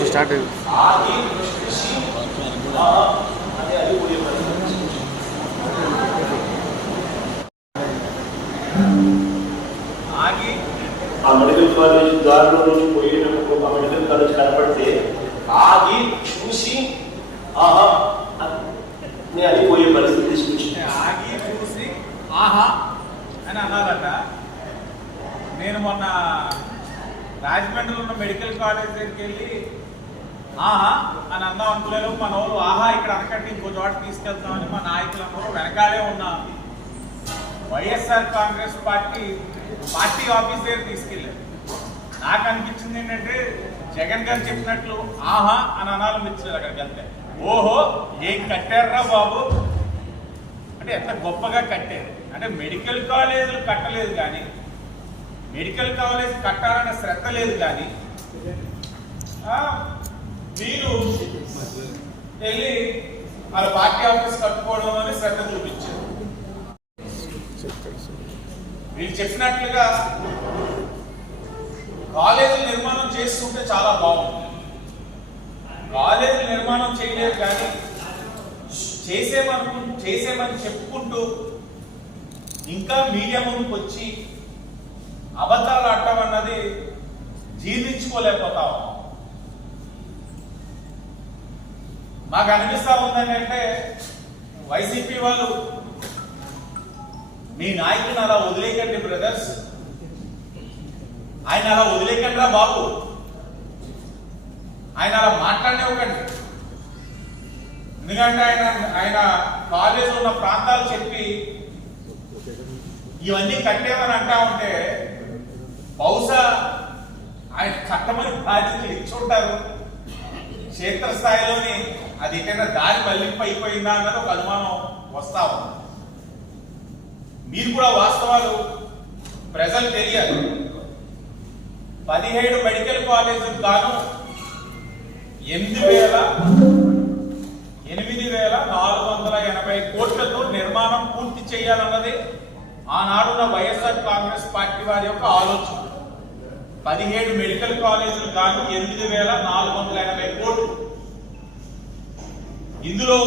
Start ఆగి చూసి, ఆ అని అది పోయే పరిస్థితి. ఆగి ఆ మెడికల్ కాలేజ్ దారిలో నుంచి పోయేటప్పుడు ఆ మెడికల్ కాలేజ్ కనపడితే ఆగి చూసి ఆహా నేను అది పరిస్థితి తీసుకొచ్చింది. ఆగి చూసి ఆహా అని అన్నారట. నేను మొన్న రాజమండ్రిలో ఉన్న మెడికల్ కాలేజ్ దగ్గరికి వెళ్ళి ఆహా అని అందాం అనుకోలేదు. మన వాళ్ళు ఆహా ఇక్కడ అనకండి ఇంకో చోట తీసుకెళ్తామని మా నాయకులందరూ వెనకాలే ఉన్నా YSR Congress party party office దగ్గర తీసుకెళ్ళారు. నాకు అనిపించింది ఏంటంటే జగన్ గారు చెప్పినట్లు ఆహా అని అనాలనిపించలేదు అక్కడికి వెళ్తే. ఓహో ఏం కట్టారా బాబు? అంటే ఎంత గొప్పగా కట్టారు. అంటే మెడికల్ కాలేజీలు కట్టలేదు కానీ మెడికల్ కాలేజ్ కట్టాలన్న శ్రద్ధ లేదు కానీ మీరు వెళ్ళి వాళ్ళ పార్టీ ఆఫీస్ కట్టుకోవడం అని శ్రద్ధ చూపించారు. మీరు చెప్పినట్లుగా కాలేజీ నిర్మాణం చేస్తుంటే చాలా బాగుంది. కాలేజీ నిర్మాణం చేయలేదు కానీ చేసేమను చేసేమని చెప్పుకుంటూ ఇంకా మీడియా ముందుకు వచ్చి అబద్ధాలు ఆడటం అన్నది జీర్ణించుకోలేకపోతాం. మాకు అనిపిస్తా ఉందంటే వైసీపీ వాళ్ళు మీ నాయకుని అలా వదిలేయకండి బ్రదర్స్. ఆయన అలా వదిలేయకండి రా బాబు. ఆయన అలా మాట్లాడనివ్వకండి ఎందుకంటే ఆయన ఆయన కాలేజ్ ఉన్న ప్రాంతాలు చెప్పి ఇవన్నీ కట్టేమని అంటా ఉంటే బహుశా ఆయన కట్టమని బాధ్యతలు ఇచ్చుంటారు క్షేత్రస్థాయిలోని అది ఎక్కడైనా దారి మళ్ళింపు అయిపోయిందా అన్నది ఒక అనుమానం వస్తా ఉంది. మీరు కూడా వాస్తవాలు ప్రజలు తెలియాలి. పదిహేడు మెడికల్ కాలేజీలకు గాను ఎనిమిది వేల ఎనిమిది వేల నాలుగు వందల ఎనభై కోట్లతో నిర్మాణం పూర్తి చేయాలన్నది ఆనాడున్న వైఎస్ఆర్ కాంగ్రెస్ పార్టీ వారి యొక్క ఆలోచన. పదిహేడు మెడికల్ కాలేజీలు కానీ ఎనిమిది వేల నాలుగు వందల ఎనభై కోట్లు. ఇందులో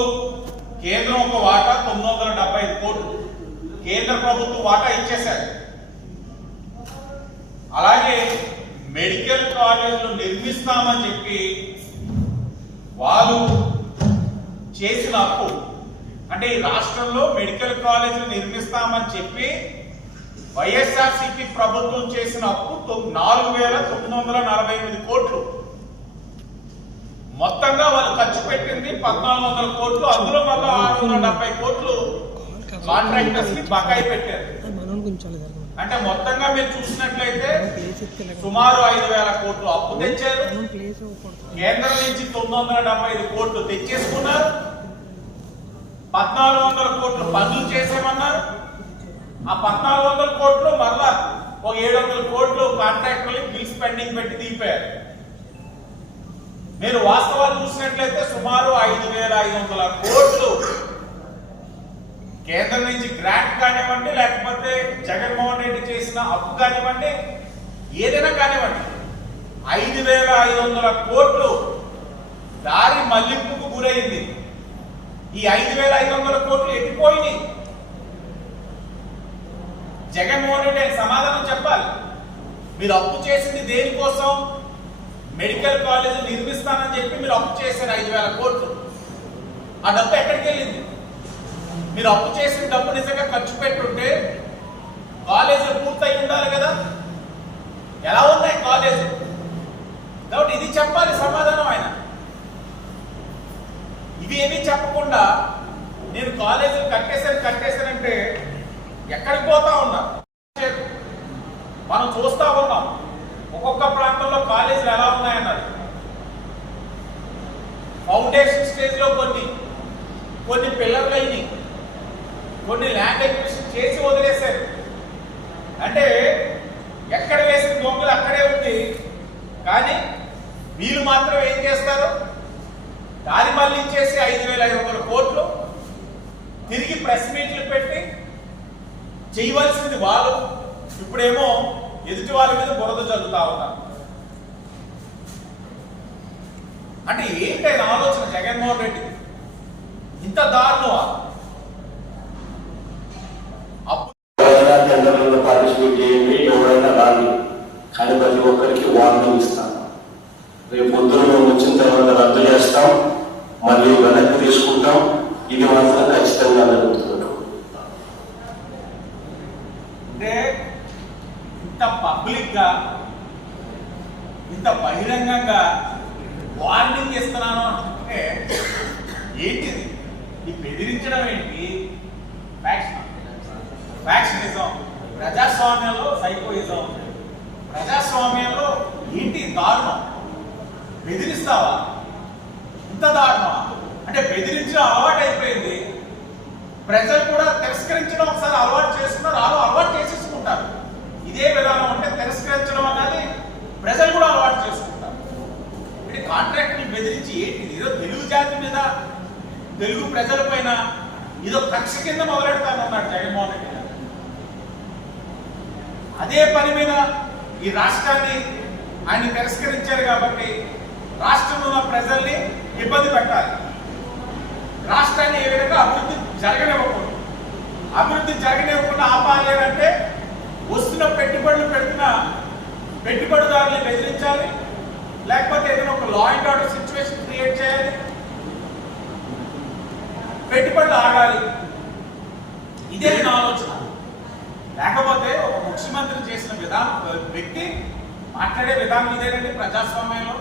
కేంద్రం ఒక వాటా తొమ్మిది వందల డెబ్బై ఐదు కోట్లు. కేంద్ర ప్రభుత్వం వాటా ఇచ్చేశారు. అలాగే మెడికల్ కాలేజీలు నిర్మిస్తామని చెప్పి వాళ్ళు చేసిన అప్పు అంటే ఈ రాష్ట్రంలో మెడికల్ కాలేజీలు నిర్మిస్తామని చెప్పి వైఎస్ఆర్సీపీ ప్రభుత్వం చేసిన అప్పు నాలుగు వేల తొమ్మిది వందల నలభై ఎనిమిది కోట్లు. మొత్తంగా వాళ్ళు ఖర్చు పెట్టింది పద్నాలుగు వందల కోట్లు అందులో మళ్ళీ ఆరు వందల డెబ్బై కోట్లు కాంట్రాక్టర్స్ బకాయి పెట్టారు. అంటే మొత్తంగా మీరు చూసినట్లయితే సుమారు ఐదు వేల కోట్లు అప్పు తెచ్చారు. కేంద్రం నుంచి తొమ్మిది వందల డెబ్బై ఐదు కోట్లు తెచ్చేసుకున్నారు. పద్నాలుగు వందల కోట్లు పనులు చేసేమన్నారు. ఆ పద్నాలుగు వందల కోట్లు మరలా ఒక ఏడు వందల కోట్లు కాంట్రాక్టులు బిల్స్ పెండింగ్ పెట్టి తీపారు మీరు వాస్తవాలు చూసినట్లయితే సుమారు ఐదు వేల ఐదు వందల కోట్లు కేంద్రం నుంచి గ్రాంట్ కానివ్వండి లేకపోతే జగన్మోహన్ రెడ్డి చేసిన అప్పు కానివ్వండి ఏదైనా కానివ్వండి ఐదు వేల ఐదు వందల కోట్లు దారి మళ్ళింపుకు గురైంది. ఈ ఐదు వేల ఐదు వందల కోట్లు ఎట్టిపోయినాయి? జగన్మోహన్ రెడ్డి సమాధానం చెప్పాలి. మీరు అప్పు చేసింది దేనికోసం? మెడికల్ కాలేజ్ నిర్మిస్తానని చెప్పి మీరు అప్పు చేశారు ఐదు వేల కోట్లు. ఆ డబ్బు ఎక్కడికి వెళ్ళింది మీరు అప్పు చేసిన డబ్బు నిజంగా ఖర్చు పెట్టుంటే కాలేజీలు పూర్తయి ఉండాలి కదా? ఎలా ఉన్నాయి కాలేజీ? కాబట్టి ఇది చెప్పాలి సమాధానం ఆయన. ఇవి ఏమీ చెప్పకుండా నేను కాలేజీలు కట్టేశాను కట్టేశానంటే ఎక్కడికి పోతా ఉన్నా? మనం చూస్తా ఉన్నాం. ఒక్కొక్క ప్రాంతంలో కాలేజీలు ఎలా ఉన్నాయన్నారు ఫౌండేషన్ స్టేజ్లో కొన్ని కొన్ని పిల్లర్లు కొన్ని ల్యాండ్ ఎక్విజిషన్ చేసి వదిలేశారు. అంటే ఎక్కడ వేసిన దొంగలు అక్కడే ఉంది. కానీ వీళ్ళు మాత్రం ఏం చేస్తారు? దారి మళ్ళించేసి ఐదు వేల ఐదు వందల కోట్లు తిరిగి ప్రెస్ మీట్లు పెట్టి చేయవలసింది వాళ్ళు. ఇప్పుడేమో ఎదుటి వాళ్ళ మీద బురద చల్లుతా ఉన్నారు. అంటే ఏంటి ఆలోచన జగన్మోహన్ రెడ్డి? ఇంత దారులు వచ్చిన తర్వాత రద్దు చేస్తాం మళ్ళీ వెనక్కి తీసుకుంటాం. ఇది మాత్రం ఖచ్చితంగా అంటే ఇంత పబ్లిక్గా ఇంత బహిరంగంగా వార్నింగ్ ఇస్తున్నాను అంటే ఏంటిది? ఈ బెదిరించడం ఏంటి? ఫ్యాక్షనిజం ప్రజాస్వామ్యంలో సైకోయిజం ప్రజాస్వామ్యంలో ఏంటి దారుణం? బెదిరిస్తావా? ఇంత దారుణమా? అంటే బెదిరించడం అలవాటు అయిపోయింది. ప్రజలు కూడా తిరస్కరించడం ఒకసారి అలవాటు చేసుకున్నారు వాళ్ళు అలవాటు చేసేసుకుంటారు. ఇదే విధానం అంటే తిరస్కరించడం అన్నది ప్రజలు కూడా అలవాటు చేసుకుంటారు. అంటే కాంట్రాక్ట్ని బెదిరించి ఏంటి? ఏదో తెలుగు జాతి మీద తెలుగు ప్రజల పైన ఇదో కక్ష కింద మొదలెడతానన్నాడు జగన్మోహన్ రెడ్డి గారు. అదే పని మీద ఈ రాష్ట్రాన్ని ఆయన తిరస్కరించారు కాబట్టి రాష్ట్రంలో ఉన్న ప్రజల్ని ఇబ్బంది పెట్టాలి. రాష్ట్రాన్ని ఏ విధంగా అభివృద్ధి జరగనివ్వకూడదు. అభివృద్ధి జరగనివ్వకుండా ఆపాలి అంటే వస్తున్న పెట్టుబడులు పెడుతున్న పెట్టుబడిదారుని బెదిరించాలి. లేకపోతే ఏదైనా ఒక law and order situation create చేయాలి. పెట్టుబడులు ఆగాలి. ఇదే నా ఆలోచన. లేకపోతే ఒక ముఖ్యమంత్రి చేసిన విధానం వ్యక్తి మాట్లాడే విధానం ఇదేనండి ప్రజాస్వామ్యంలో.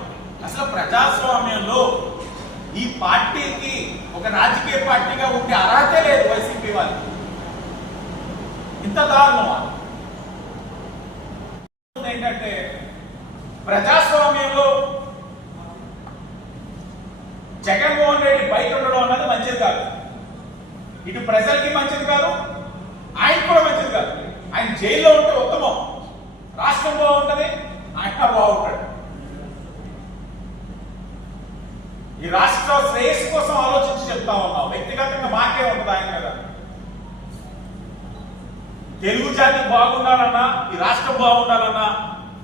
అసలు ప్రజాస్వామ్యంలో ఈ పార్టీకి ఒక రాజకీయ పార్టీగా ఉండే అర్హత లేదు వైసీపీ వాళ్ళకి ఇంత దారుణమా ఏంటంటే ప్రజాస్వామ్యంలో జగన్మోహన్ రెడ్డి బయట ఉండడం అన్నది మంచిది కాదు. ఇటు ప్రజలకి మంచిది కాదు ఆయన కూడా మంచిది కాదు. ఆయన జైల్లో ఉంటే ఉత్తమం. రాష్ట్రం బాగుంటది ఆయన బాగుంటాడు. ఈ రాష్ట్ర శ్రేయస్సు కోసం ఆలోచించి చెప్తా ఉన్నాం వ్యక్తిగతంగా మాకే ఉంటుంది ఆయన మీద తెలుగు జాతి బాగుండాలన్నా ఈ రాష్ట్రం బాగుండాలన్నా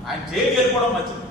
ఆయన జైలు వెళ్ళిపోవడం మంచిది.